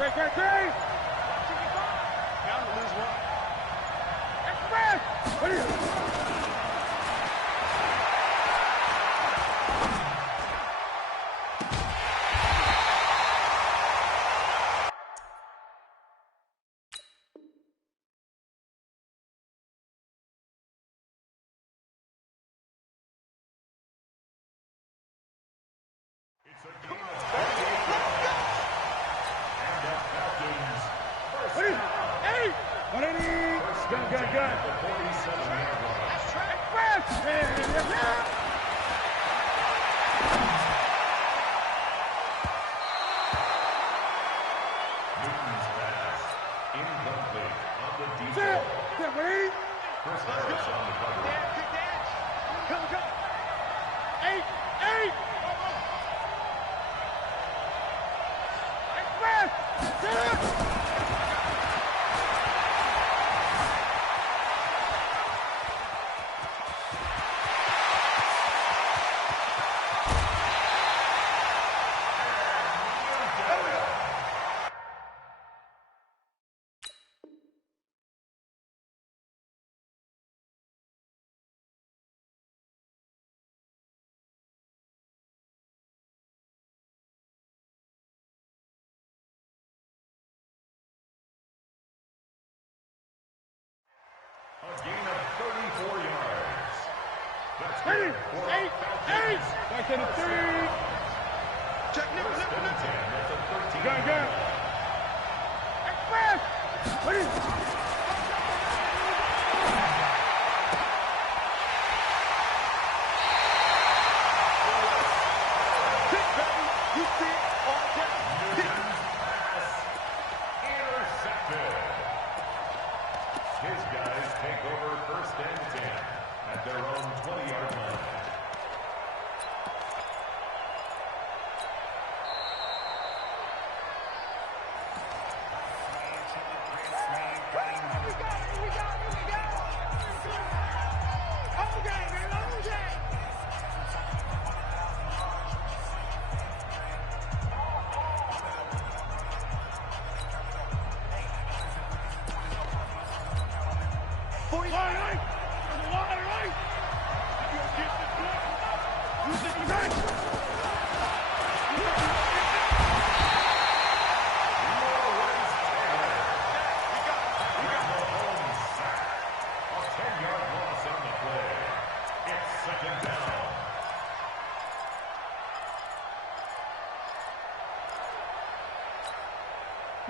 Great. Bound to lose one. Express! What are you? Gun. Newton's pass incomplete on the default. Chris Harris on the cover. Come. 8. Express! A gain of 34 yards. That's 8. Back to the 3. Check, nip. That's a 13. Gun. Express! What is it? His guys take over 1st and 10 at their own 20-yard line.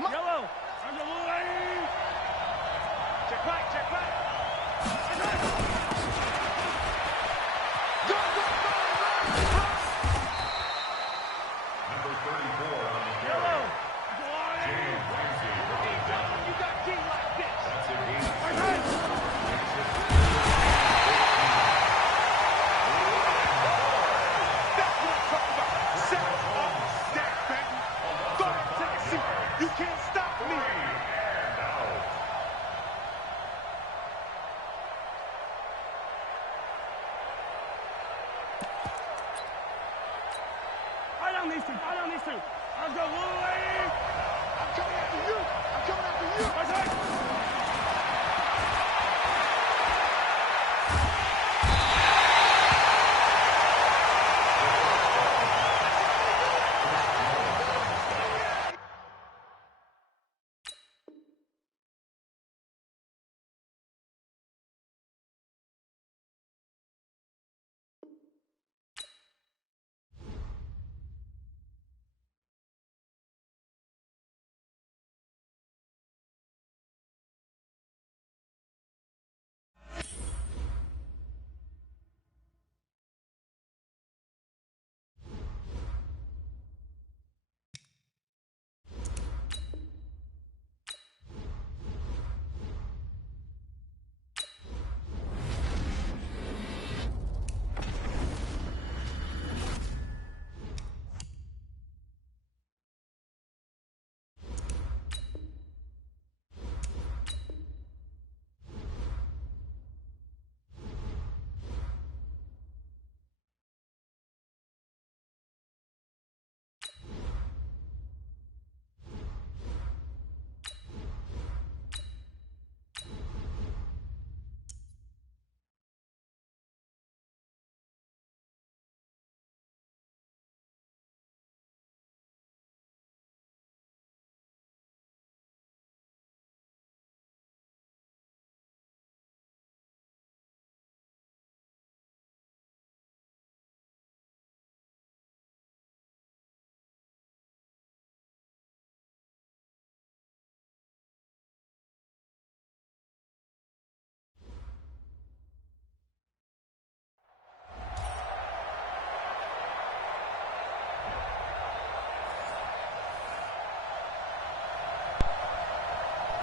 Yellow, on the line. Check back. Number 34 on the carry. Yellow, James Ramsey looking down. you got D like this. That's a gain of That's what I'm talking about. Set up, stack, baby. Go ahead and take a seat. You can't stop me. and out. I don't need to. I'll go away. I'm coming after you. Right.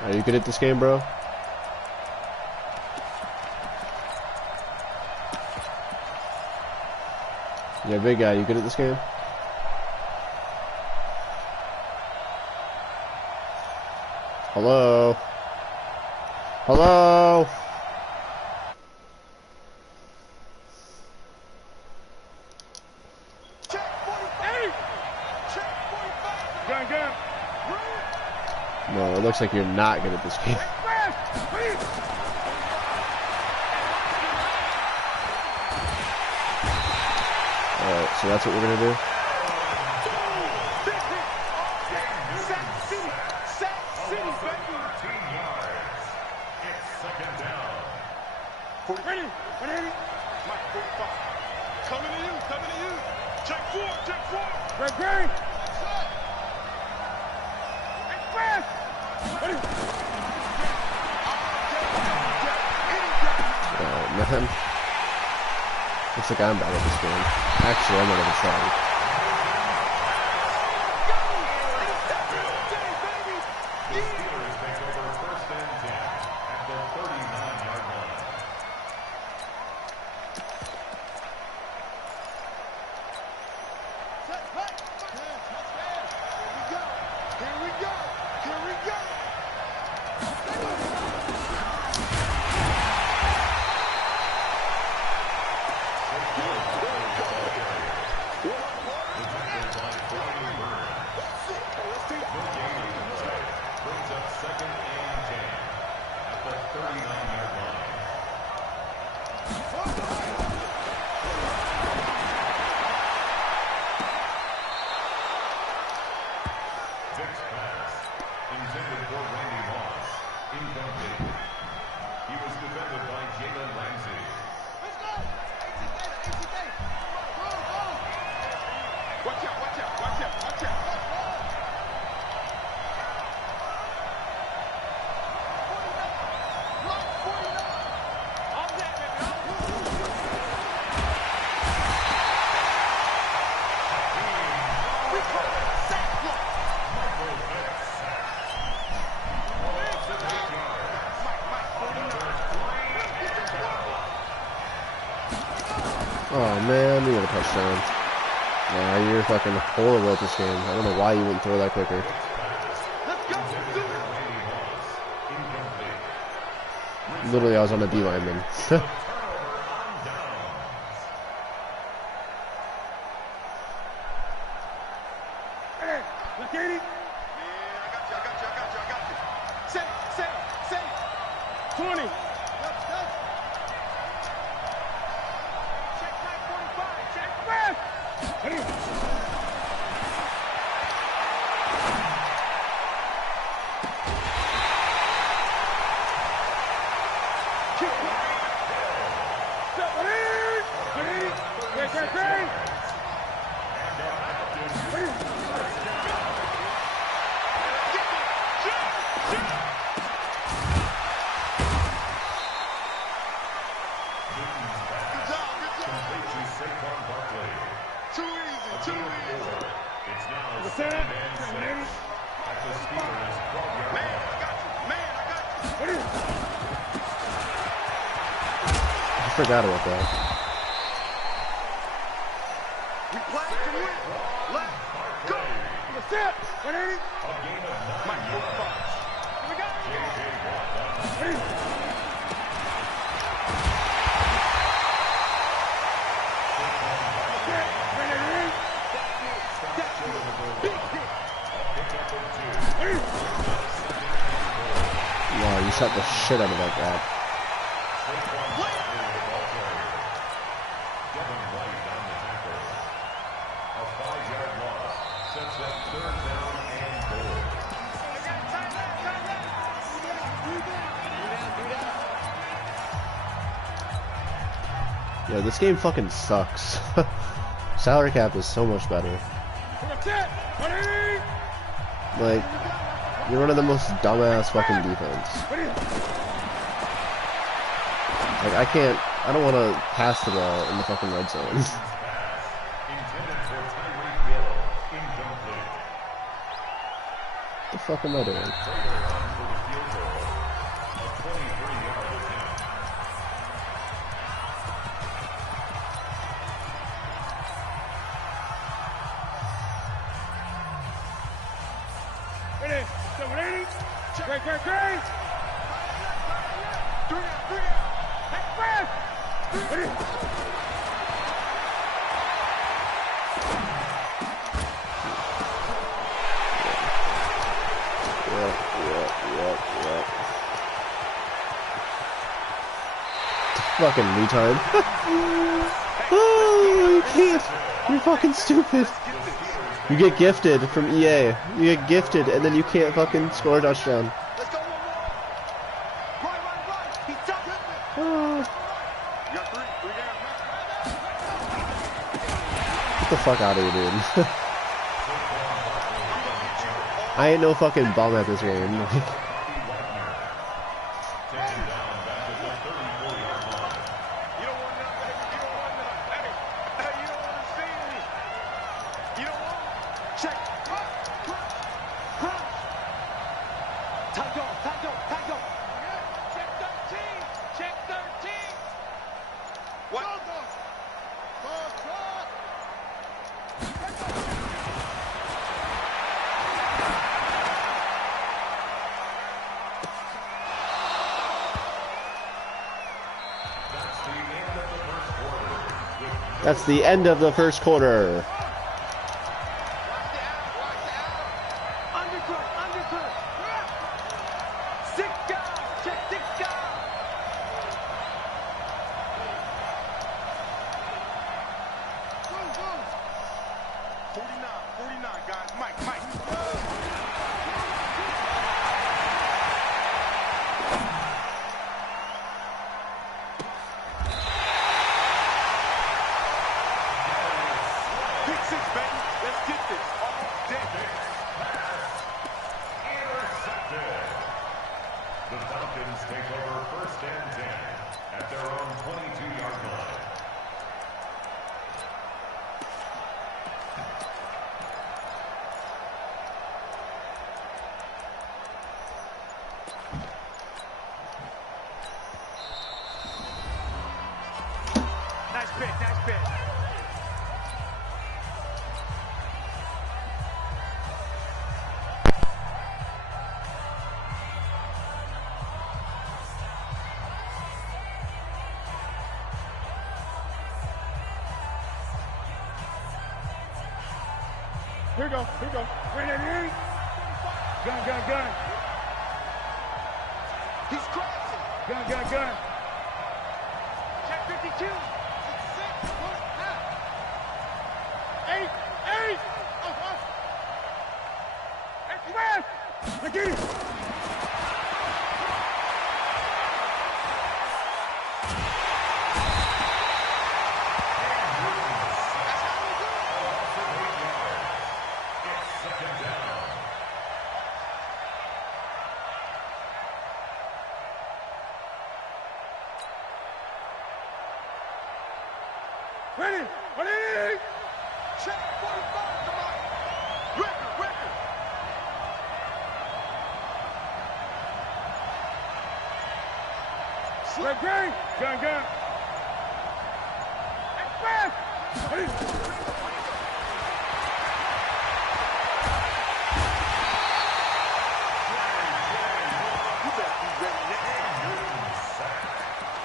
Are you good at this game, bro? Yeah, big guy, you good at this game? Hello? Hello? No, it looks like you're not good at this game. Alright, so that's what we're gonna do. Ready? Mike, 45. Coming to you. Check four. Ready? Man. Looks like I'm bad at this game. Actually, I'm not even trying. The Steelers take over 1st and 10 at the 39-yard line. Here we go. Brings up 2nd and 10 at the 39-yard line. Vick's pass, intended for Randy Moss, incomplete. He was defended by Jalen Ramsey. Watch out. Oh man, we got a touchdown. Nah, you're fucking horrible at this game. I don't know why you wouldn't throw that quicker. Literally, I was on a D lineman. I forgot about that. We play to win. Let's go. That's it. Mike, 45. Here we go. Wow, you shot the shit out of that guy. Yo, this game fucking sucks. Salary cap is so much better. Like, you're one of the most dumbass fucking defense. Like, I don't want to pass the ball in the fucking red zone. What the fuck am I doing? Great. Three out. Hey, Fred! Yep. Fucking retard. Oh, you can't. You're fucking stupid. You get gifted from EA. You get gifted and then you can't fucking score a touchdown. Let's go one more. Right. He's done. Oh. You got three down. Get the fuck out of here, dude. I ain't no fucking bum at this game. That's the end of the first quarter. Undercut. 6 guys. Check 6 guys. Go. 49, guys. Mike. The Falcons take over 1st and 10 at their own 22-yard line. Nice pick. Here we go. Right at the Gun. He's crossing. Gun. Check 52. 6, 8. Express! Again! Ready! Check 45. Come on. Record. Slip green! Gun! Express! Ready! You better be ready now.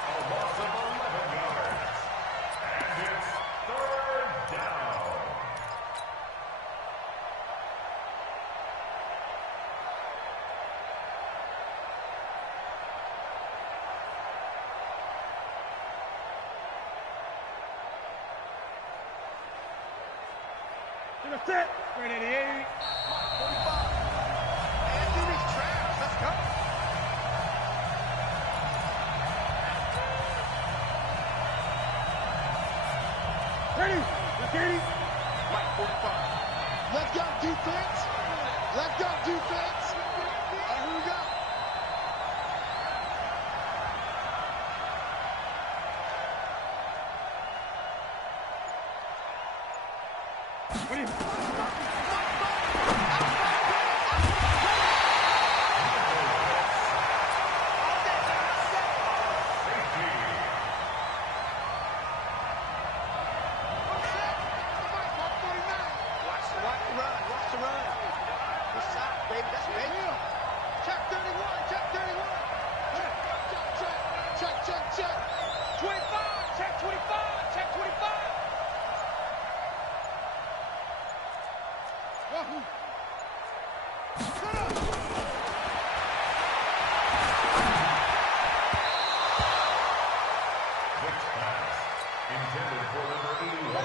A loss of 11 yards. And it's 3rd down. To the set! Right at the 80. 45. Anthony's traps. Let's go. Ready! Again! Mike 45. Let's go defense. Here we go. Ready! Watch the run. Good shot, baby. That's big. Intended for number 81.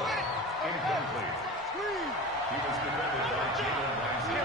Incomplete. He was defended by Jalen Ramsey.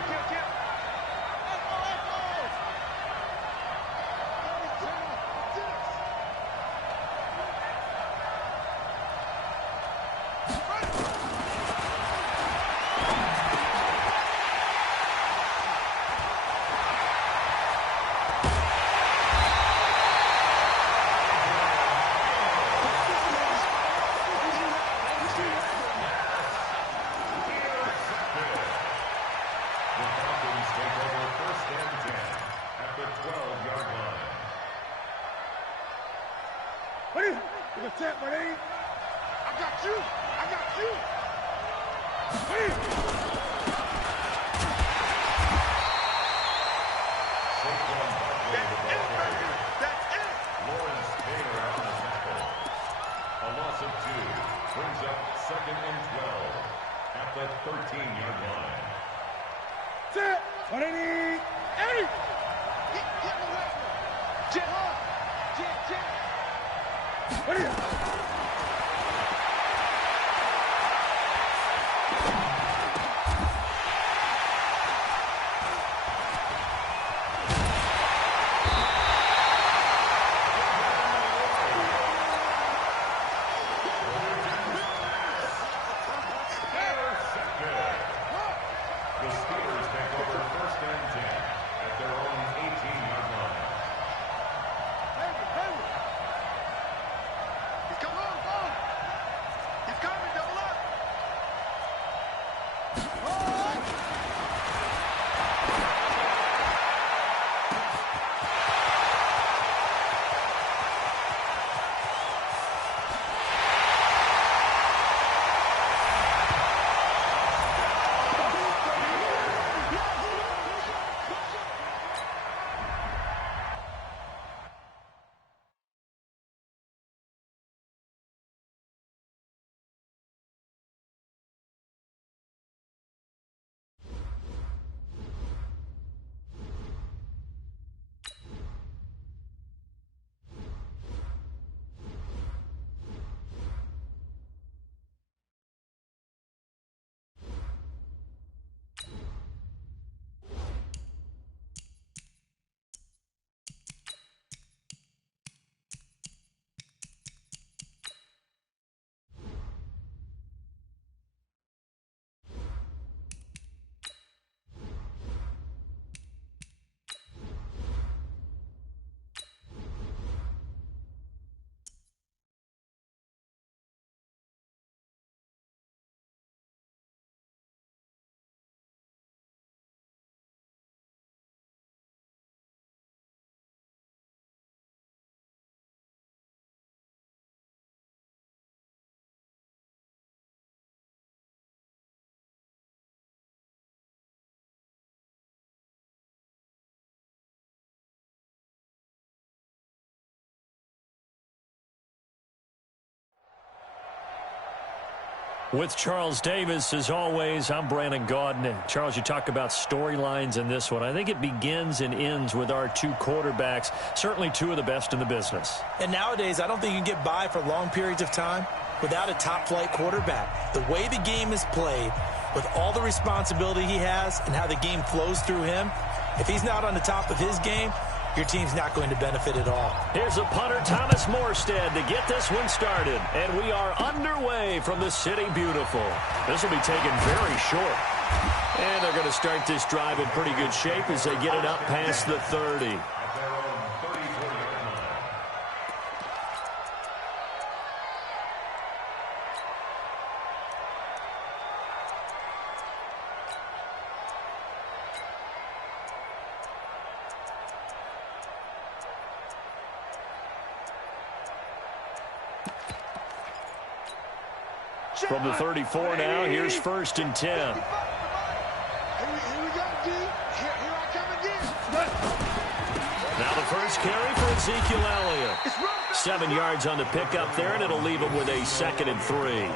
With Charles Davis, as always, I'm Brandon Gaudin. Charles, you talk about storylines in this one. I think it begins and ends with our two quarterbacks, certainly two of the best in the business. And nowadays, I don't think you can get by for long periods of time without a top-flight quarterback. The way the game is played, with all the responsibility he has and how the game flows through him, if he's not on the top of his game, your team's not going to benefit at all. Here's a punter, Thomas Morstead, to get this one started. And we are underway from the City Beautiful. This will be taken very short. And they're going to start this drive in pretty good shape as they get it up past the 30. From the 34 now, here's 1st and 10. Here we go, D. Here I come again. Now the first carry for Ezekiel Elliott. 7 yards on the pickup there, and it'll leave him with a 2nd and 3.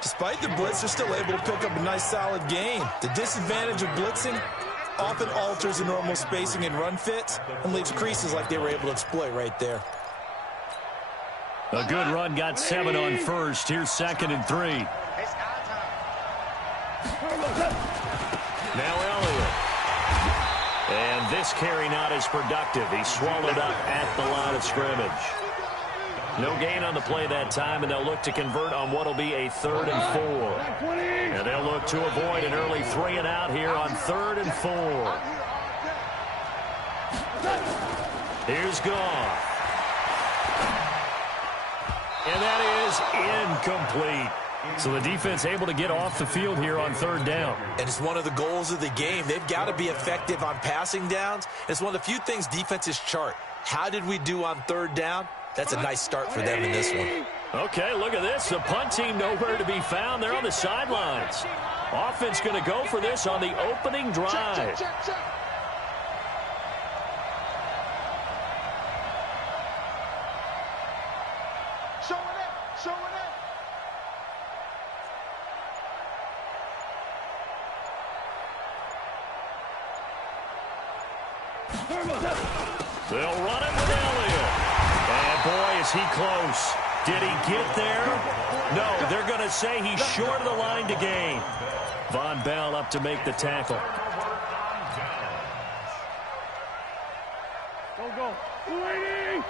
Despite the blitz, they're still able to pick up a nice, solid gain. The disadvantage of blitzing often alters the normal spacing and run fits and leaves creases like they were able to exploit right there. A good run got 7 on first. Here's 2nd and 3. Now Elliott. And this carry not as productive. He's swallowed up at the line of scrimmage. No gain on the play that time, and they'll look to convert on what will be a 3rd and 4. And they'll look to avoid an early 3 and out here on 3rd and 4. Here's Goff. And that is incomplete. So the defense able to get off the field here on 3rd down. And it's one of the goals of the game. They've got to be effective on passing downs. It's one of the few things defenses chart. How did we do on 3rd down? That's a nice start for them in this one. Okay, look at this. The punt team nowhere to be found. They're on the sidelines. Offense going to go for this on the opening drive. Check. Showing it. They'll run it with Elliott. And boy, is he close. Did he get there? No, they're going to say he's short of the line to gain. Von Bell up to make the tackle. Go. 280.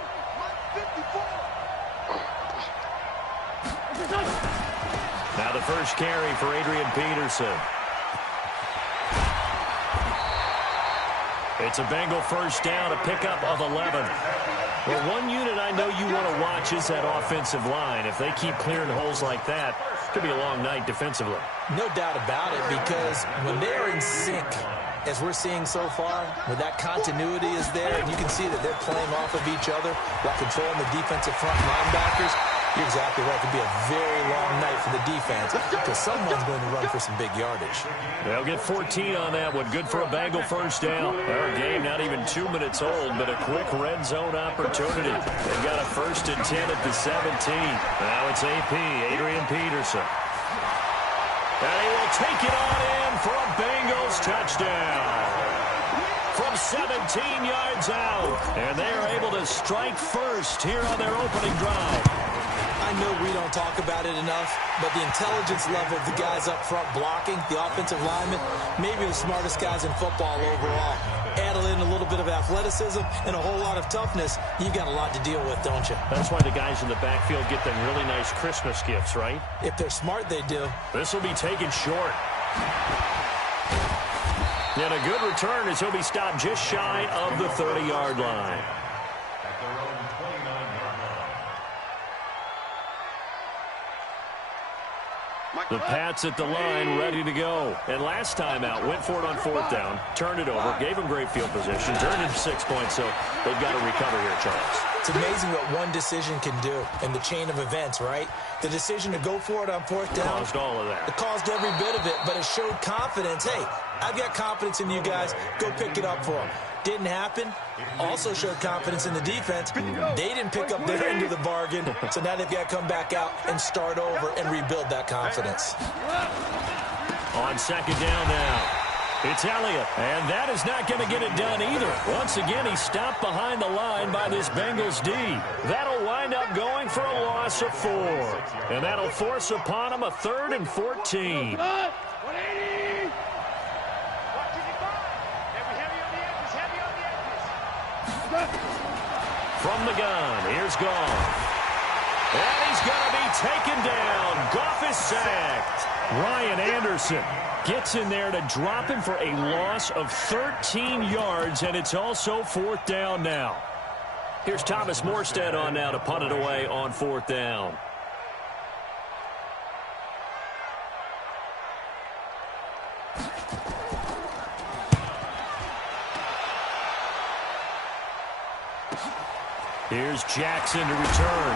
54. Now the first carry for Adrian Peterson. It's a Bengal first down, a pickup of 11. Well, one unit I know you want to watch is that offensive line. If they keep clearing holes like that, it could be a long night defensively. No doubt about it, because when they're in sync, as we're seeing so far, when that continuity is there, and you can see that they're playing off of each other while controlling the defensive front linebackers, you're exactly right. It could be a very long night for the defense because someone's going to run for some big yardage. They'll get 14 on that one. Good for a Bengal first down. Our game not even 2 minutes old, but a quick red zone opportunity. They've got a 1st and 10 at the 17. Now it's AP, Adrian Peterson. And he will take it on in for a Bengals touchdown. From 17 yards out. And they are able to strike first here on their opening drive. I know we don't talk about it enough, but the intelligence level of the guys up front blocking, the offensive linemen, maybe the smartest guys in football overall. Add in a little bit of athleticism and a whole lot of toughness, you've got a lot to deal with, don't you? That's why the guys in the backfield get them really nice Christmas gifts, right? If they're smart, they do. This will be taken short. And a good return as he'll be stopped just shy of the 30-yard line. At their own 29-yard line. The Pats at the line, ready to go. And last time out, went for it on 4th down, turned it over, gave them great field position, turned it 6 points, so they've got to recover here, Charles. It's amazing what one decision can do in the chain of events, right? The decision to go for it on 4th down. Caused all of that. It caused every bit of it, but it showed confidence. Hey, I've got confidence in you guys. Go pick it up for them. Didn't happen. Also showed confidence in the defense. They didn't pick up their end of the bargain, so now they've got to come back out and start over and rebuild that confidence. On 2nd down now, it's Elliott, and that is not going to get it done either. Once again, he's stopped behind the line by this Bengals D. That'll wind up going for a loss of 4, and that'll force upon him a 3rd and 14. 180. From the gun, here's Goff. And he's going to be taken down. Goff is sacked. Ryan Anderson gets in there to drop him for a loss of 13 yards, and it's also 4th down now. Here's Thomas Morstead on now to punt it away on 4th down. Here's Jackson to return.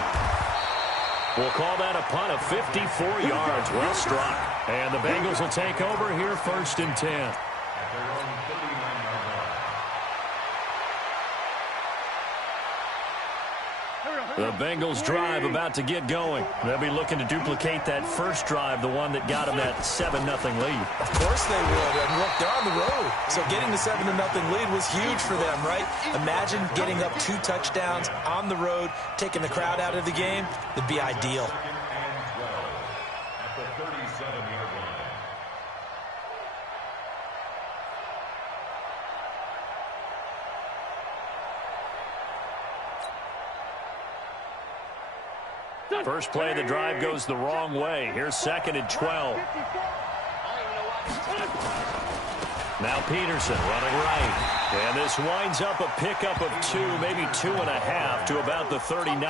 We'll call that a punt of 54 yards. Well struck. And the Bengals will take over here 1st and 10. At their own 39-yard line. Here we go. The Bengals drive about to get going. They'll be looking to duplicate that first drive, the one that got them that 7-0 lead. Of course they would. And look, they're on the road. So getting the 7-0 lead was huge for them, right? Imagine getting up 2 touchdowns on the road, taking the crowd out of the game. It'd be ideal. At the 37-yard line. First play of the drive goes the wrong way. Here's 2nd and 12. Now Peterson running right. And this winds up a pickup of 2, maybe 2.5 to about the 39.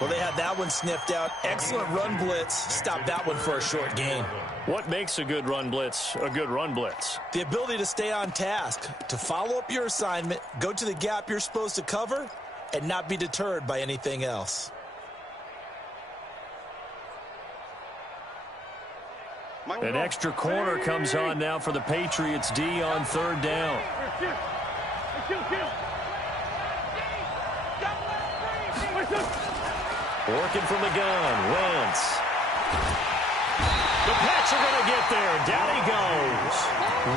Well, they had that one sniffed out. Excellent run blitz. Stopped that one for a short gain. What makes a good run blitz a good run blitz? The ability to stay on task, to follow up your assignment, go to the gap you're supposed to cover, and not be deterred by anything else. An extra corner comes on now for the Patriots D on 3rd down. Working from the gun, Wentz. The Pats are going to get there. Down he goes.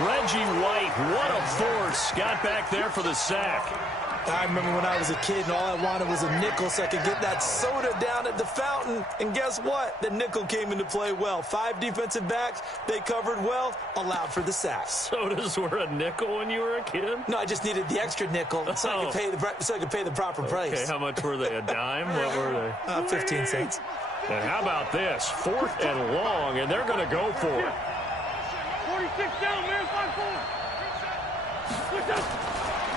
Reggie White, what a force. Got back there for the sack. I remember when I was a kid and all I wanted was a nickel so I could get that soda down at the fountain. And guess what? The nickel came into play well. 5 defensive backs, they covered well, allowed for the sack. Sodas were a nickel when you were a kid? No, I just needed the extra nickel so I could pay the proper price. Okay, how much were they? A dime? What were they? 15 cents. And how about this? 4th and long, and they're going to go for it. 46 down, man. 5-4.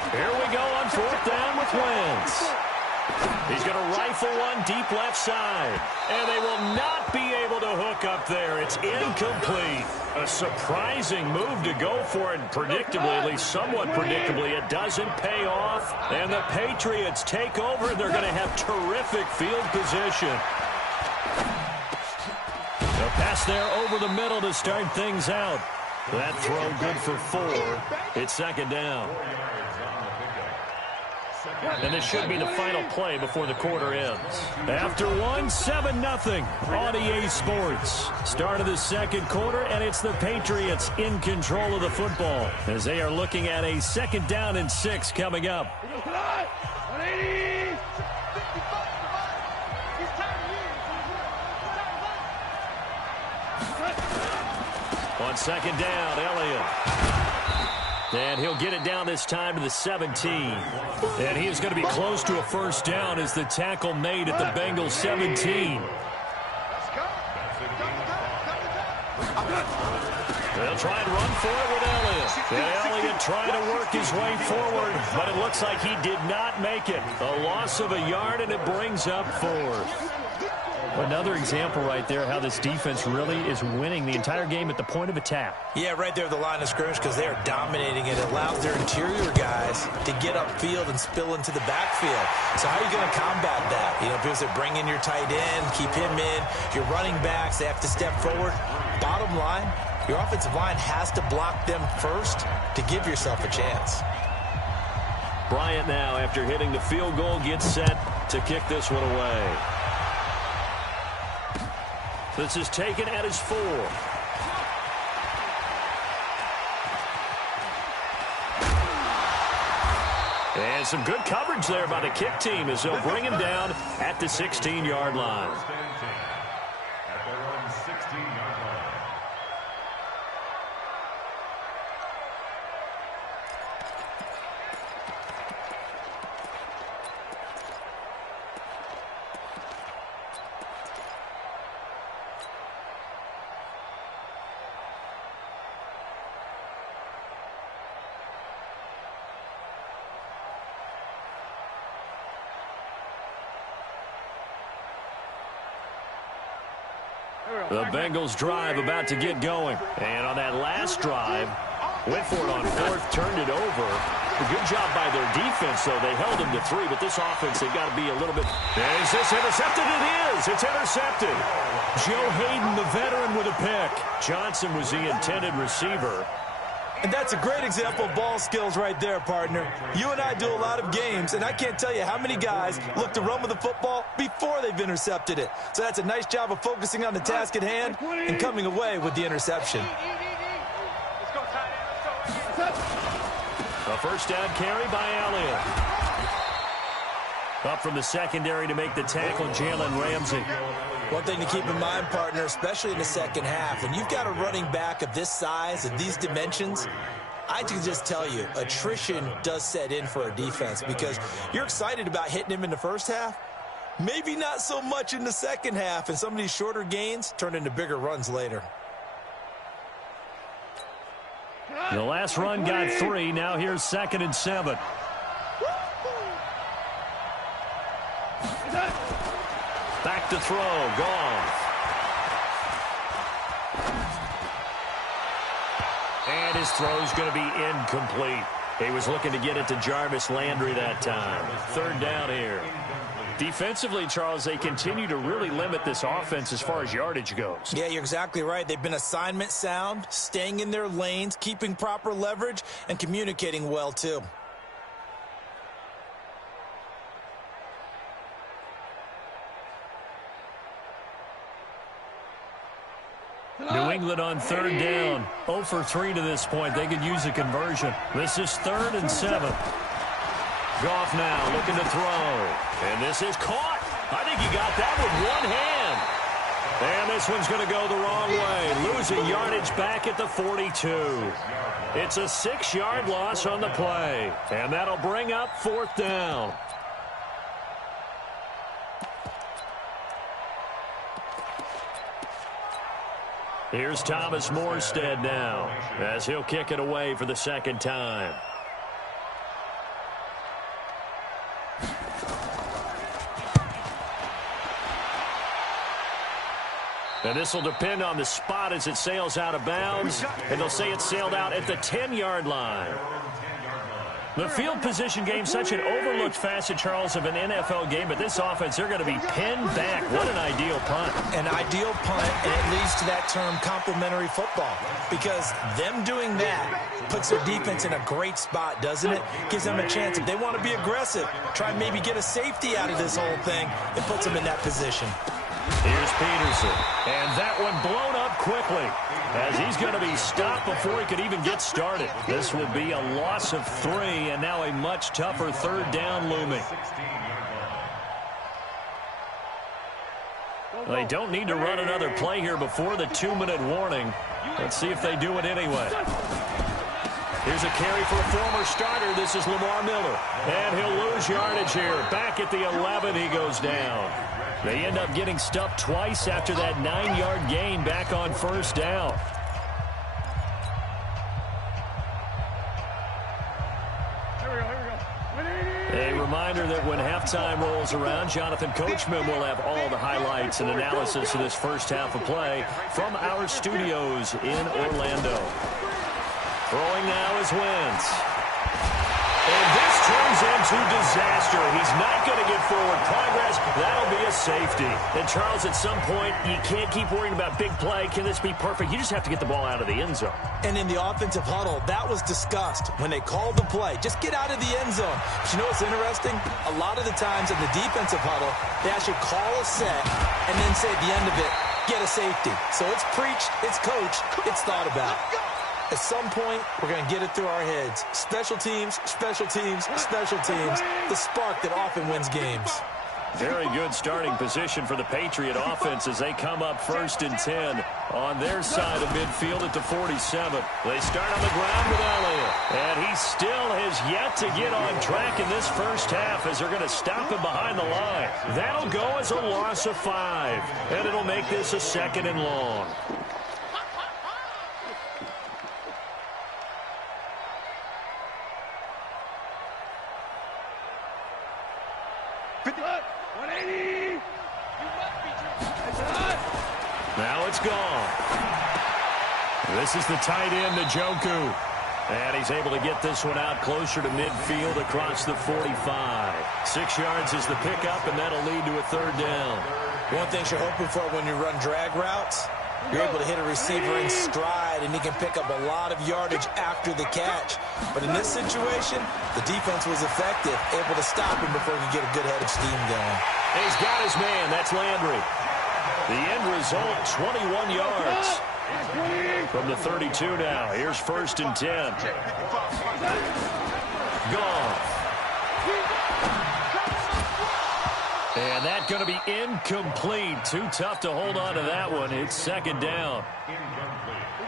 Here we go on 4th down with Wentz. He's going to rifle one deep left side. And they will not be able to hook up there. It's incomplete. A surprising move to go for it. Predictably, at least somewhat predictably, it doesn't pay off. And the Patriots take over. They're going to have terrific field position. A pass there over the middle to start things out. That throw good for 4. It's 2nd down. And this should be the final play before the quarter ends. After 7-0 on EA Sports. Start of the 2nd quarter, and it's the Patriots in control of the football as they are looking at a 2nd down and 6 coming up. On 2nd down, Elliott. And he'll get it down this time to the 17. And he is going to be close to a 1st down as the tackle made at the Bengals 17. They'll try and run for it with Elliott. And Elliott trying to work his way forward, but it looks like he did not make it. A loss of a yard, and it brings up 4th. Another example right there how this defense really is winning the entire game at the point of attack. Yeah, right there at the line of scrimmage because they are dominating it. It allows their interior guys to get upfield and spill into the backfield. So how are you going to combat that? You know, because they bring in your tight end, keep him in. Your running backs, they have to step forward. Bottom line, your offensive line has to block them first to give yourself a chance. Bryant now, after hitting the field goal, gets set to kick this one away. This is taken at his 4. And some good coverage there by the kick team as they'll bring him down at the 16-yard line. At their own 16-yard line. The Bengals drive about to get going. And on that last drive, went for it on 4th, turned it over. A good job by their defense, though. They held him to 3, but this offense, they've got to be a little bit... Is this intercepted? It is! It's intercepted! Joe Hayden, the veteran, with a pick. Johnson was the intended receiver. And that's a great example of ball skills right there, partner. You and I do a lot of games, and I can't tell you how many guys look to run with the football before they've intercepted it. So that's a nice job of focusing on the task at hand and coming away with the interception. A first down carry by Elliott. Up from the secondary to make the tackle, Jalen Ramsey. One thing to keep in mind, partner, especially in the second half, when you've got a running back of this size and these dimensions, I can just tell you, attrition does set in for a defense because you're excited about hitting him in the first half, maybe not so much in the second half, and some of these shorter gains turn into bigger runs later. The last run got 3. Now here's 2nd and 7. Back to throw. Goff. And his throw's going to be incomplete. He was looking to get it to Jarvis Landry that time. 3rd down here. Defensively, Charles, they continue to really limit this offense as far as yardage goes. Yeah, you're exactly right. They've been assignment sound, staying in their lanes, keeping proper leverage, and communicating well, too. New England on 3rd down. 0 for 3 to this point. They could use a conversion. This is 3rd and 7. Goff now looking to throw. And this is caught. I think he got that with one hand. And this one's going to go the wrong way. Losing yardage back at the 42. It's a 6-yard loss on the play. And that'll bring up 4th down. Here's Thomas Morstead now as he'll kick it away for the 2nd time. And this will depend on the spot as it sails out of bounds. And they'll say it sailed out at the 10-yard line. The field position game, such an overlooked facet, Charles, of an NFL game. But this offense, they're going to be pinned back. What an ideal punt. An ideal punt, and it leads to that term complementary football. Because them doing that puts their defense in a great spot, doesn't it? Gives them a chance. If they want to be aggressive, try and maybe get a safety out of this whole thing, it puts them in that position. Here's Peterson. And that one blown up quickly as he's going to be stopped before he could even get started. This will be a loss of 3 and now a much tougher 3rd down looming. They don't need to run another play here before the 2-minute warning. Let's see if they do it anyway. Here's a carry for a former starter. This is Lamar Miller. And he'll lose yardage here. Back at the 11, he goes down. They end up getting stuffed twice after that 9-yard gain back on 1st down. A reminder that when halftime rolls around, Jonathan Coachman will have all the highlights and analysis of this first half of play from our studios in Orlando. Throwing now is Wentz. And this turns into disaster. He's not going to get forward progress. That'll be a safety. And, Charles, at some point, you can't keep worrying about big play. Can this be perfect? You just have to get the ball out of the end zone. And in the offensive huddle, that was discussed when they called the play. Just get out of the end zone. But you know what's interesting? A lot of the times in the defensive huddle, they actually call a set and then say at the end of it, get a safety. So it's preached, it's coached, it's thought about. At some point, we're going to get it through our heads. Special teams, special teams, special teams. The spark that often wins games. Very good starting position for the Patriot offense as they come up 1st and 10 on their side of midfield at the 47. They start on the ground with Elliott. And he still has yet to get on track in this first half as they're going to stop him behind the line. That'll go as a loss of 5. And it'll make this a 2nd and long. Now it's gone. This is the tight end, Njoku. And he's able to get this one out closer to midfield across the 45. 6 yards is the pickup, and that'll lead to a 3rd down. One thing you're hoping for when you run drag routes, You're able to hit a receiver in stride, and he can pick up a lot of yardage after the catch. But in this situation, the defense was effective, able to stop him before he could get a good head of steam going. He's got his man. That's Landry. The end result, 21 yards. From the 32 now. Here's 1st and 10. Gone. And that's going to be incomplete. Too tough to hold on to that one. It's 2nd down.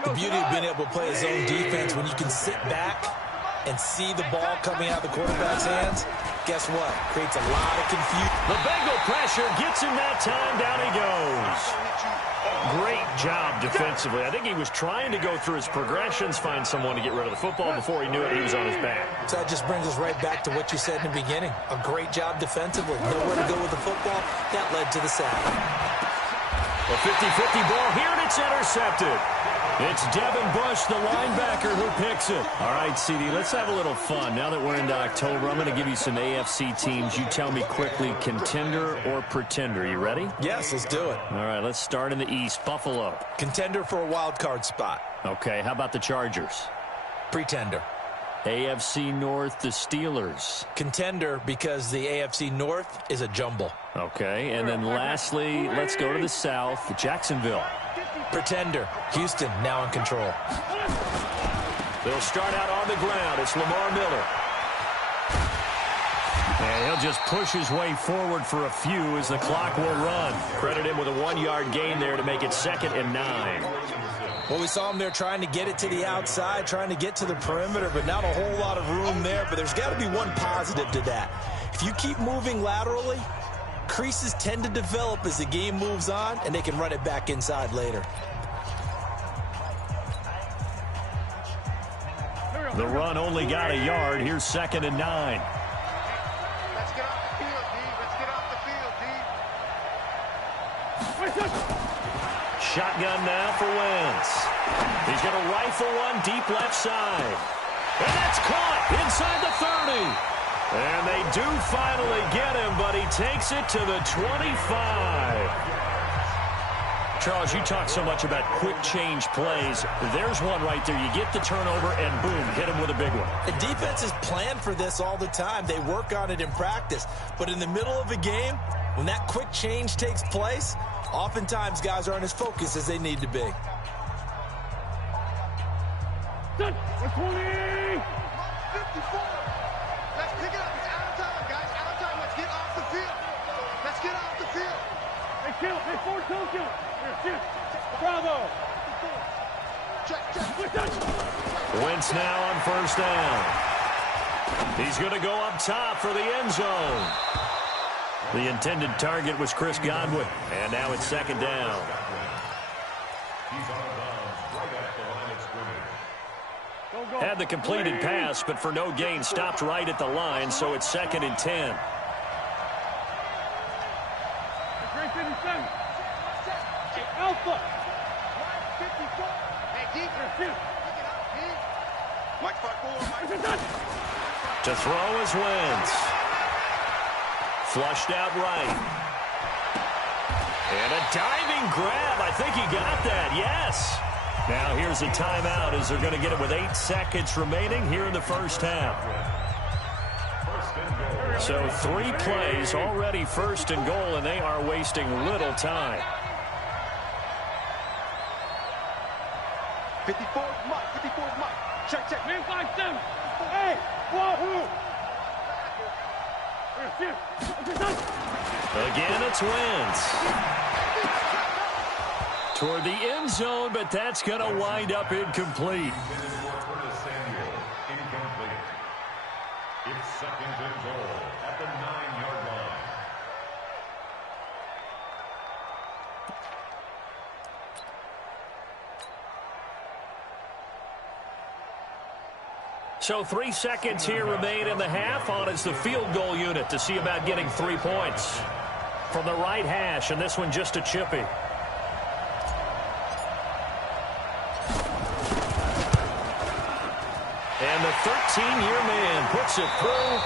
The beauty of being able to play his own defense when you can sit back and see the ball coming out of the quarterback's hands, guess what? Creates a lot of confusion. The Bengal pressure gets him that time. Down he goes. Great job defensively. I think he was trying to go through his progressions, find someone to get rid of the football. Before he knew it, he was on his back. So that just brings us right back to what you said in the beginning. A great job defensively. Nowhere to go with the football. That led to the sack. A 50-50 ball here, and it's intercepted. It's Devin Bush, the linebacker, who picks it. All right, CD, let's have a little fun. Now that we're into October, I'm going to give you some AFC teams. You tell me quickly, contender or pretender. You ready? Yes, let's do it. All right, let's start in the East. Buffalo. Contender for a wild card spot. Okay, how about the Chargers? Pretender. AFC North, the Steelers. Contender because the AFC North is a jumble. Okay, and then lastly, let's go to the South, Jacksonville. Pretender. Houston now in control. They'll start out on the ground. It's Lamar Miller. And he'll just push his way forward for a few as the clock will run. Credit him with a 1-yard gain there to make it 2nd and 9. Well, we saw him there trying to get it to the outside, trying to get to the perimeter, but not a whole lot of room there. But there's got to be one positive to that. If you keep moving laterally, creases tend to develop as the game moves on, and they can run it back inside later. The run only got a yard. Here's 2nd and 9. Let's get off the field, D. Let's get off the field, D. Shotgun now for Wentz. He's going to rifle one deep left side. And that's caught inside the 30. And they do finally get him, but he takes it to the 25. Charles, you talk so much about quick change plays. There's one right there. You get the turnover and boom, hit him with a big one. The defenses plan for this all the time. They work on it in practice. But in the middle of a game, when that quick change takes place, oftentimes guys aren't as focused as they need to be. Done. 20. 54. Let's pick it up. It's out of time, guys. Out of time. Let's get off the field. Let's get off the field. Hey, kill. Hey, forward, kill. Here, shoot. Bravo. Check. Wentz now on 1st down. He's going to go up top for the end zone. The intended target was Chris Godwin. And now it's 2nd down. He's out of bounds right at the line of scrimmage. Had the completed pass, but for no gain, stopped right at the line, so it's 2nd and 10. Alpha. Hey, defense. Mike 5-4. To throw is Wentz. Flushed out right. And a diving grab. I think he got that. Yes. Now here's a timeout as they're going to get it with 8 seconds remaining here in the 1st half. So 3 plays already 1st and goal, and they are wasting little time. 54's Mike. Check. Man, 5-7. Hey, wahoo. Here, shoot. Again, it's Wentz. Toward the end zone, but that's going to wind up incomplete. Incomplete. It's 2nd and goal at the 9-yard line. So 3 seconds here remain in the half. On is the field goal unit to see about getting 3 points. From the right hash, and this one just a chippy. And the 13-year man puts it through.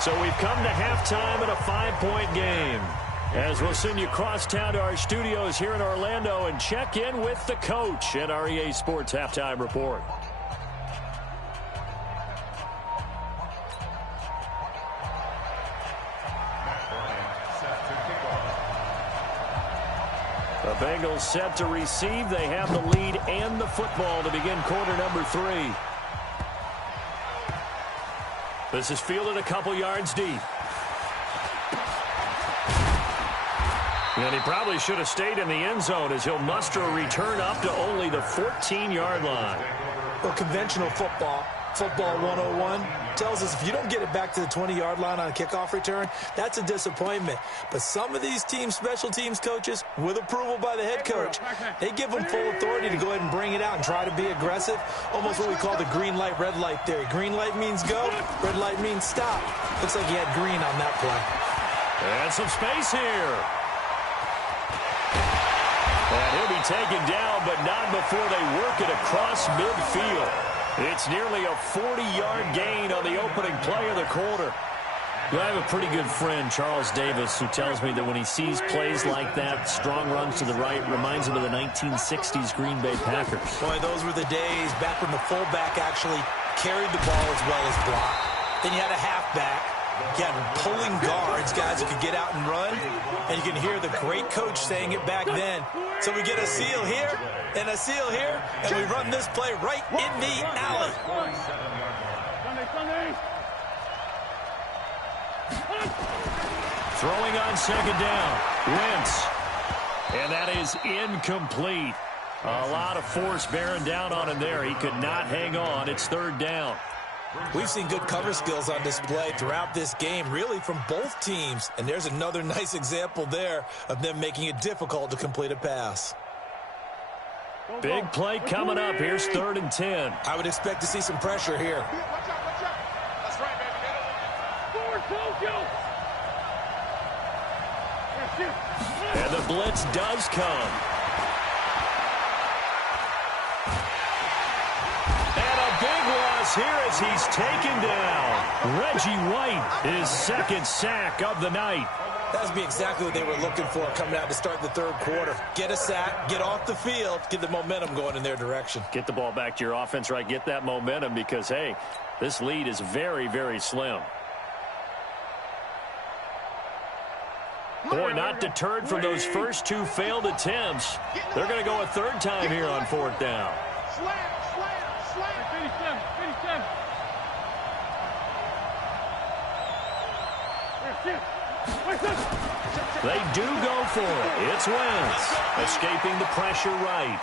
So we've come to halftime in a 5-point game. As we'll send you across town to our studios here in Orlando and check in with the coach at our EA Sports Halftime Report. The Bengals set to receive. They have the lead and the football to begin quarter number 3. This is fielded a couple yards deep. And he probably should have stayed in the end zone as he'll muster a return up to only the 14-yard line. Well, conventional football 101, tells us if you don't get it back to the 20-yard line on a kickoff return, that's a disappointment. But some of these teams, special teams coaches, with approval by the head coach, they give them full authority to go ahead and bring it out and try to be aggressive. Almost what we call the green light, red light theory. Green light means go, red light means stop. Looks like he had green on that play. And some space here. And he'll be taken down, but not before they work it across midfield. It's nearly a 40-yard gain on the opening play of the quarter. I have a pretty good friend, Charles Davis, who tells me that when he sees plays like that, strong runs to the right, reminds him of the 1960s Green Bay Packers. Boy, those were the days back when the fullback actually carried the ball as well as blocked. Then you had a halfback. You had pulling guards, guys who could get out and run. And you can hear the great coach saying it back then. So we get a seal here and a seal here, and we run this play right in the alley. Throwing on second down. Wentz. And that is incomplete. A lot of force bearing down on him there. He could not hang on. It's third down. We've seen good cover skills on display throughout this game, really from both teams. And there's another nice example there of them making it difficult to complete a pass. Big play coming up. Here's 3rd and 10. I would expect to see some pressure here. Watch out, watch out. That's right, baby. And the blitz does come. Here as he's taken down. Reggie White, his second sack of the night. That would be exactly what they were looking for coming out to start the third quarter. Get a sack, get off the field, get the momentum going in their direction. Get the ball back to your offense, right? Get that momentum because, hey, this lead is very, very slim. Boy, not deterred from those first 2 failed attempts. They're going to go a 3rd time here on 4th down. They do go for it. It's Wentz, escaping the pressure right.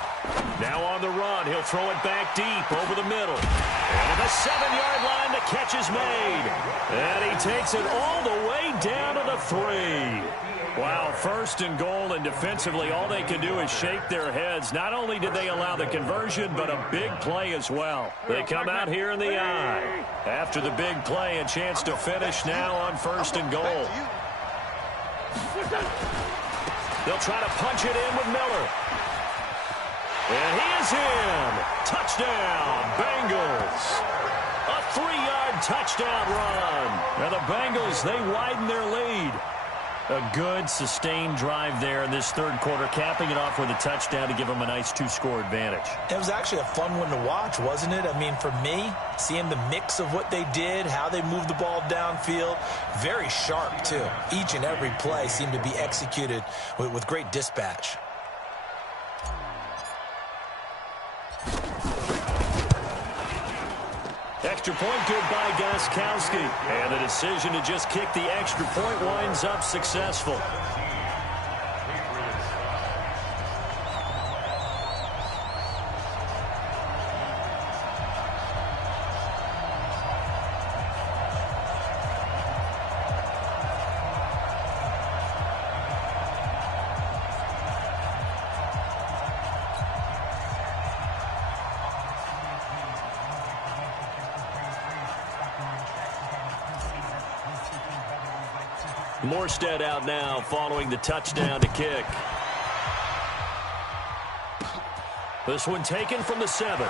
Now on the run, he'll throw it back deep over the middle. And at the 7-yard line, the catch is made. And he takes it all the way down to the 3. Wow, 1st and goal, and defensively, all they can do is shake their heads. Not only did they allow the conversion, but a big play as well. They come out here in the eye. After the big play, a chance to finish now on 1st and goal. They'll try to punch it in with Miller. And he is in. Touchdown, Bengals. A 3-yard touchdown run. And the Bengals, they widen their lead. A good, sustained drive there in this 3rd quarter, capping it off with a touchdown to give them a nice 2-score advantage. It was actually a fun one to watch, wasn't it? I mean, for me, seeing the mix of what they did, how they moved the ball downfield, very sharp, too. Each and every play seemed to be executed with great dispatch. Extra point good by Gostkowski. And the decision to just kick the extra point winds up successful. Morstead out now following the touchdown to kick. This one taken from the 7.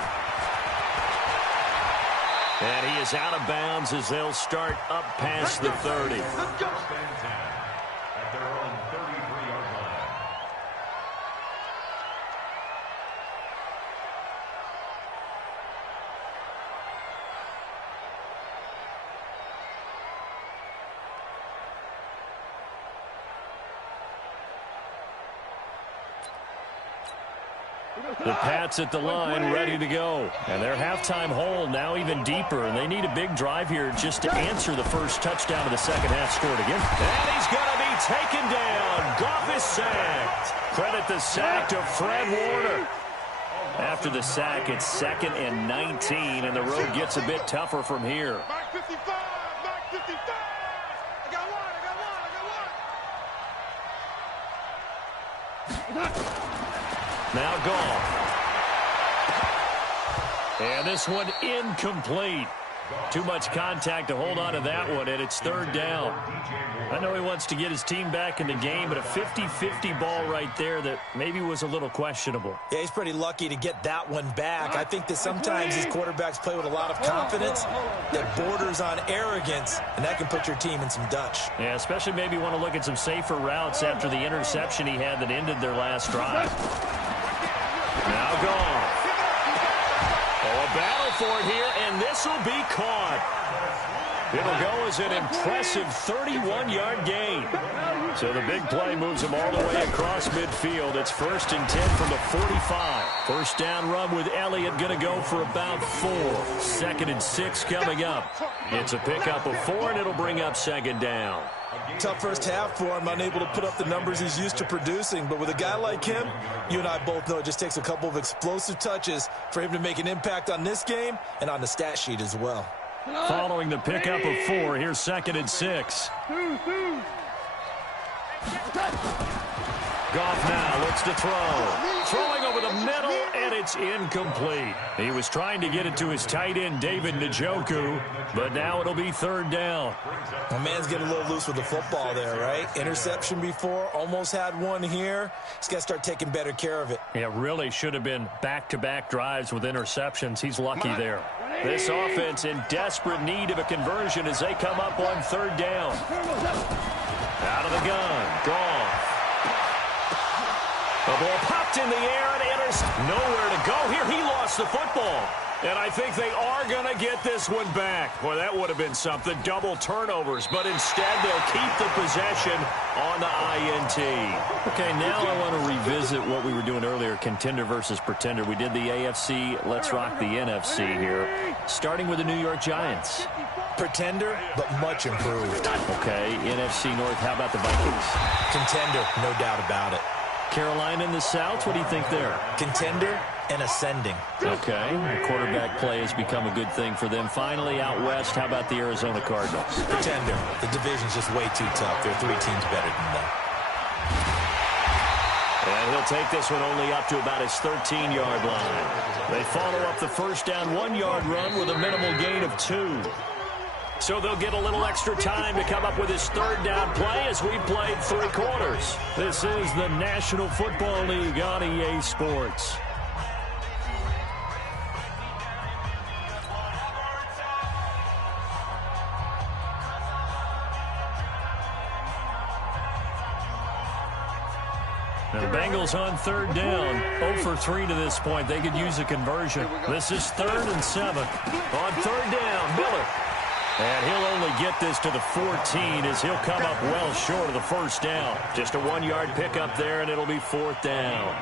And he is out of bounds as they'll start up past the 30. Let's go. At their own 30 The Pats at the line, ready to go. And their halftime hole now even deeper, and they need a big drive here just to answer the first touchdown of the second half scored again. And he's going to be taken down. Goff is sacked. Credit the sack to Fred Warner. After the sack, it's 2nd and 19, and the road gets a bit tougher from here. Mark 55, Mark 55. I got one. Now Goff. And this one incomplete. Too much contact to hold on to that one, and it's 3rd down. I know he wants to get his team back in the game, but a 50-50 ball right there that maybe was a little questionable. Yeah, he's pretty lucky to get that one back. I think that sometimes these quarterbacks play with a lot of confidence that borders on arrogance, and that can put your team in some Dutch. Yeah, especially maybe want to look at some safer routes after the interception he had that ended their last drive. Now Goff. Oh, a battle for it here, and this will be caught. It'll go as an impressive 31-yard gain. So the big play moves him all the way across midfield. It's 1st and 10 from the 45. First down run with Elliott going to go for about 4. 2nd and 6 coming up. It's a pickup of 4, and it'll bring up 2nd down. Tough first half for him, unable to put up the numbers he's used to producing. But with a guy like him, you and I both know it just takes a couple of explosive touches for him to make an impact on this game and on the stat sheet as well. Following the pickup of 4, here's 2nd and 6. Goff now looks to throw. Throwing over the middle, and it's incomplete. He was trying to get it to his tight end, David Njoku, but now it'll be 3rd down. My man's getting a little loose with the football there, right? Interception before, almost had one here. He's got to start taking better care of it. Yeah, really should have been back-to-back drives with interceptions. He's lucky there. This offense in desperate need of a conversion as they come up on 3rd down. Out of the gun, Goff. The ball popped in the air and enters. Nowhere to go here. He lost the football. And I think they are going to get this one back. Boy, that would have been something. Double turnovers. But instead, they'll keep the possession on the INT. Okay, now I want to revisit what we were doing earlier, contender versus pretender. We did the AFC. Let's rock the NFC here. Starting with the New York Giants. Pretender, but much improved. Okay, NFC North. How about the Vikings? Contender, no doubt about it. Carolina in the South, what do you think there? Contender and ascending. Okay, the quarterback play has become a good thing for them. Finally, out west, how about the Arizona Cardinals? Pretender. The division's just way too tough. There are 3 teams better than them. And he'll take this one only up to about his 13-yard line. They follow up the first down 1-yard run with a minimal gain of 2. So they'll get a little extra time to come up with his 3rd down play as we've played 3 quarters. This is the National Football League on EA Sports. Now the Bengals on 3rd down, 0 for 3 to this point. They could use a conversion. This is 3rd and 7. On 3rd down, Miller. And he'll only get this to the 14 as he'll come up well short of the first down. Just a 1-yard pickup there, and it'll be 4th down.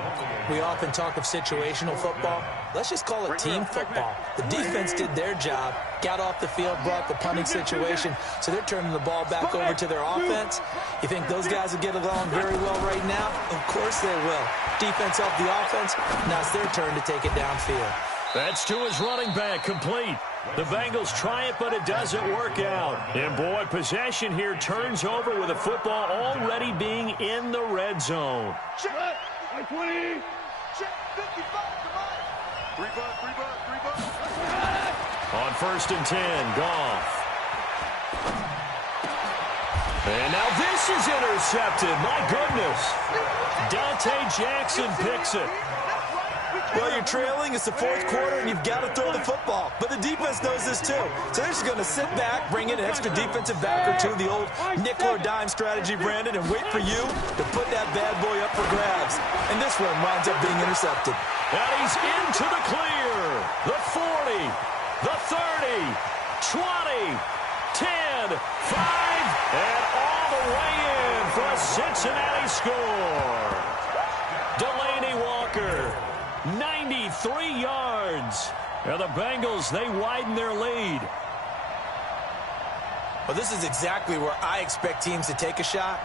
We often talk of situational football. Let's just call it team football. The defense did their job, got off the field, brought the punting situation, so they're turning the ball back over to their offense. You think those guys will get along very well right now? Of course they will. Defense off the offense, now it's their turn to take it downfield. That's to his running back, complete. The Bengals try it, but it doesn't work out. And, boy, possession here turns over with the football already being in the red zone. Check. 20. Check. 55. Come on. 3 bucks. On 1st and 10, Goff. And now this is intercepted. My goodness. Dante Jackson picks it. Well, you're trailing. It's the 4th quarter, and you've got to throw the football. But the defense knows this, too. So they're just going to sit back, bring in an extra defensive back or 2, the old nickel or dime strategy, Brandon, and wait for you to put that bad boy up for grabs. And this one winds up being intercepted. And he's into the clear. The 40, the 30, 20, 10, 5, and all the way in for a Cincinnati score. Delaney Walker 3 yards. Now the Bengals, they widen their lead. Well, this is exactly where I expect teams to take a shot.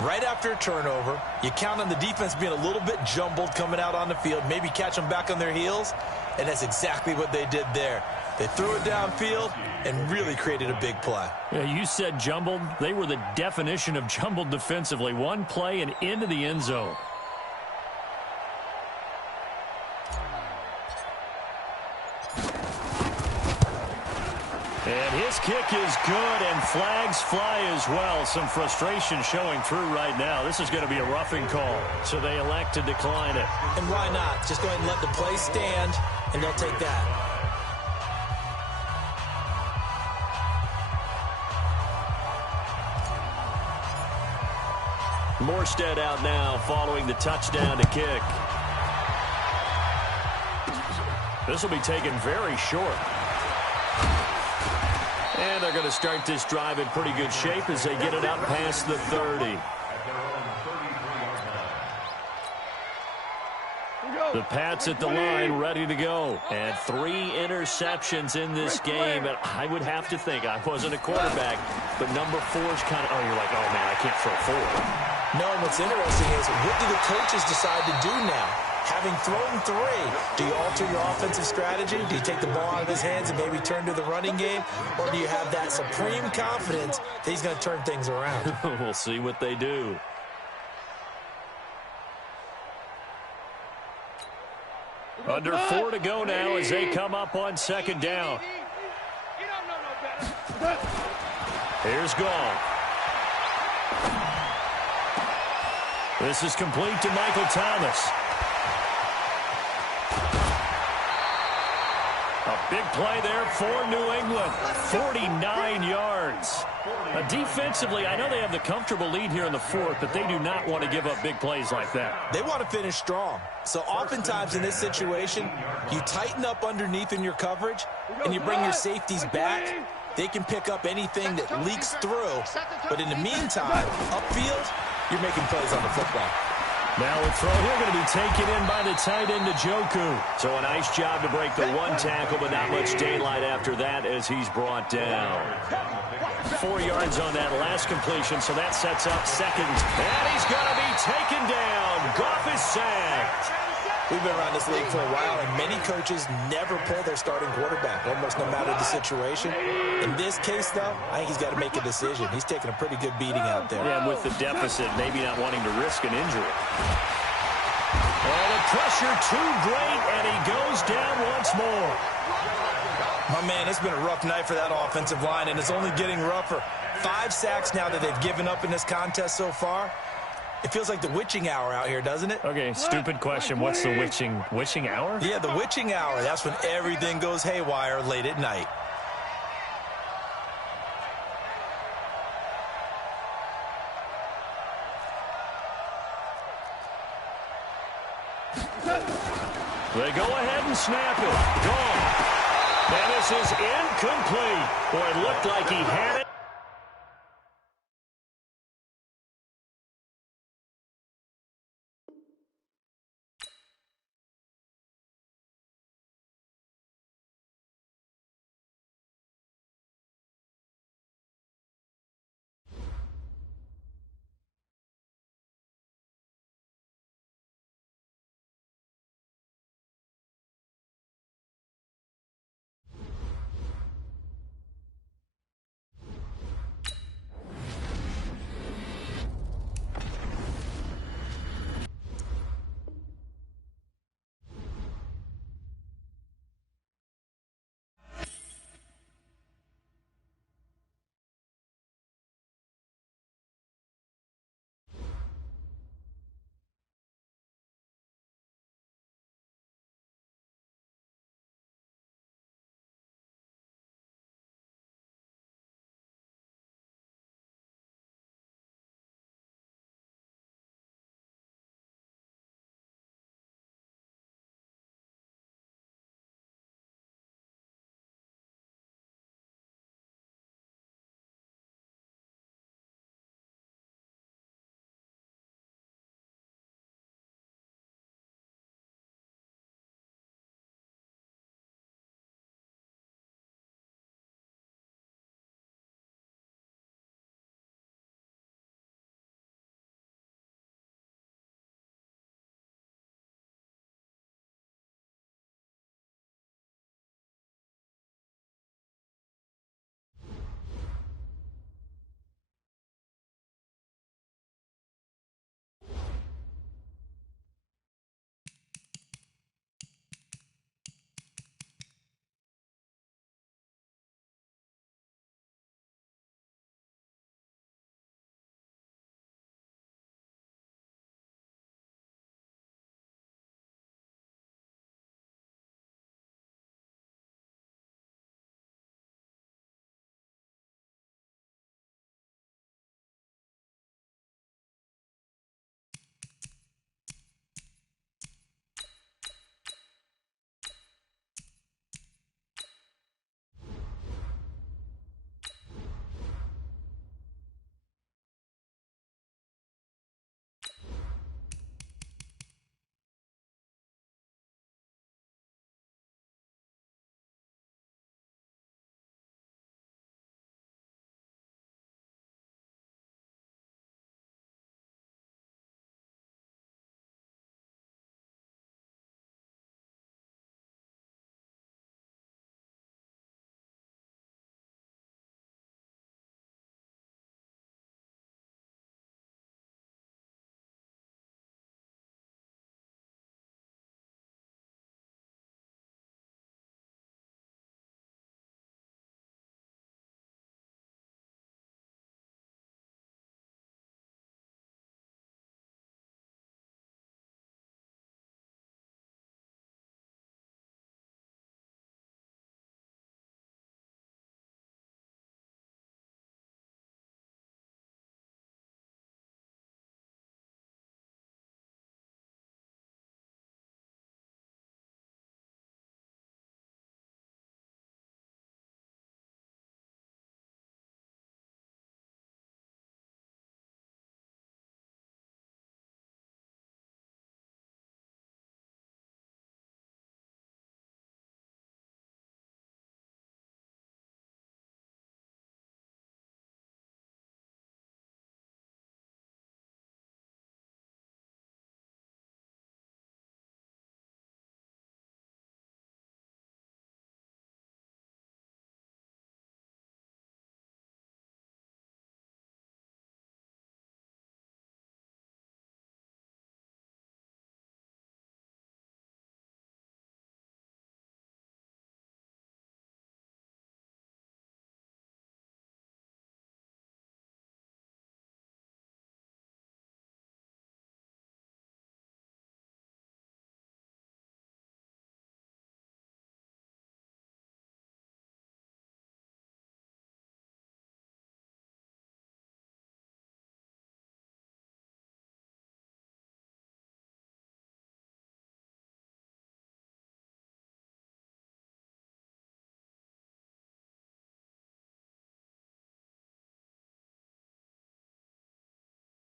Right after a turnover, you count on the defense being a little bit jumbled coming out on the field, maybe catch them back on their heels, and that's exactly what they did there. They threw it downfield and really created a big play. Yeah, you said jumbled. They were the definition of jumbled defensively. One play and into the end zone. And his kick is good, and flags fly as well. Some frustration showing through right now. This is going to be a roughing call, so they elect to decline it. And why not? Just go ahead and let the play stand, and they'll take that. Morstead out now following the touchdown to kick. This will be taken very short. And they're going to start this drive in pretty good shape as they get it up past the 30. The Pats at the line, ready to go. And 3 interceptions in this game. And I would have to think, I wasn't a quarterback, but number 4 is kind of, oh, you're like, oh, man, I can't throw 4. No, and what's interesting is, what do the coaches decide to do now? Having thrown 3, do you alter your offensive strategy? Do you take the ball out of his hands and maybe turn to the running game? Or do you have that supreme confidence that he's going to turn things around? We'll see what they do. Under 4 to go now as they come up on 2nd down. Here's Gall. This is complete to Michael Thomas. A big play there for New England. 49 yards. Defensively, I know they have the comfortable lead here in the 4th, but they do not want to give up big plays like that. They want to finish strong. So oftentimes in this situation, you tighten up underneath in your coverage, and you bring your safeties back. They can pick up anything that leaks through. But in the meantime, upfield, you're making plays on the football. Now a throw here going to be taken in by the tight end Njoku. So a nice job to break the 1 tackle, but not much daylight after that as he's brought down. 4 yards on that last completion, so that sets up 2nd. And he's going to be taken down. Goff is sacked. We've been around this league for a while, and many coaches never pull their starting quarterback, almost no matter the situation. In this case, though, I think he's got to make a decision. He's taking a pretty good beating out there. Yeah, and with the deficit, maybe not wanting to risk an injury. Oh, the pressure too great, and he goes down once more. My man, it's been a rough night for that offensive line, and it's only getting rougher. 5 sacks now that they've given up in this contest so far. It feels like the witching hour out here, doesn't it? Okay, stupid question. What's the witching hour? Yeah, the witching hour. That's when everything goes haywire late at night. They go ahead and snap it. Gone. And this is incomplete. Boy, it looked like he had it.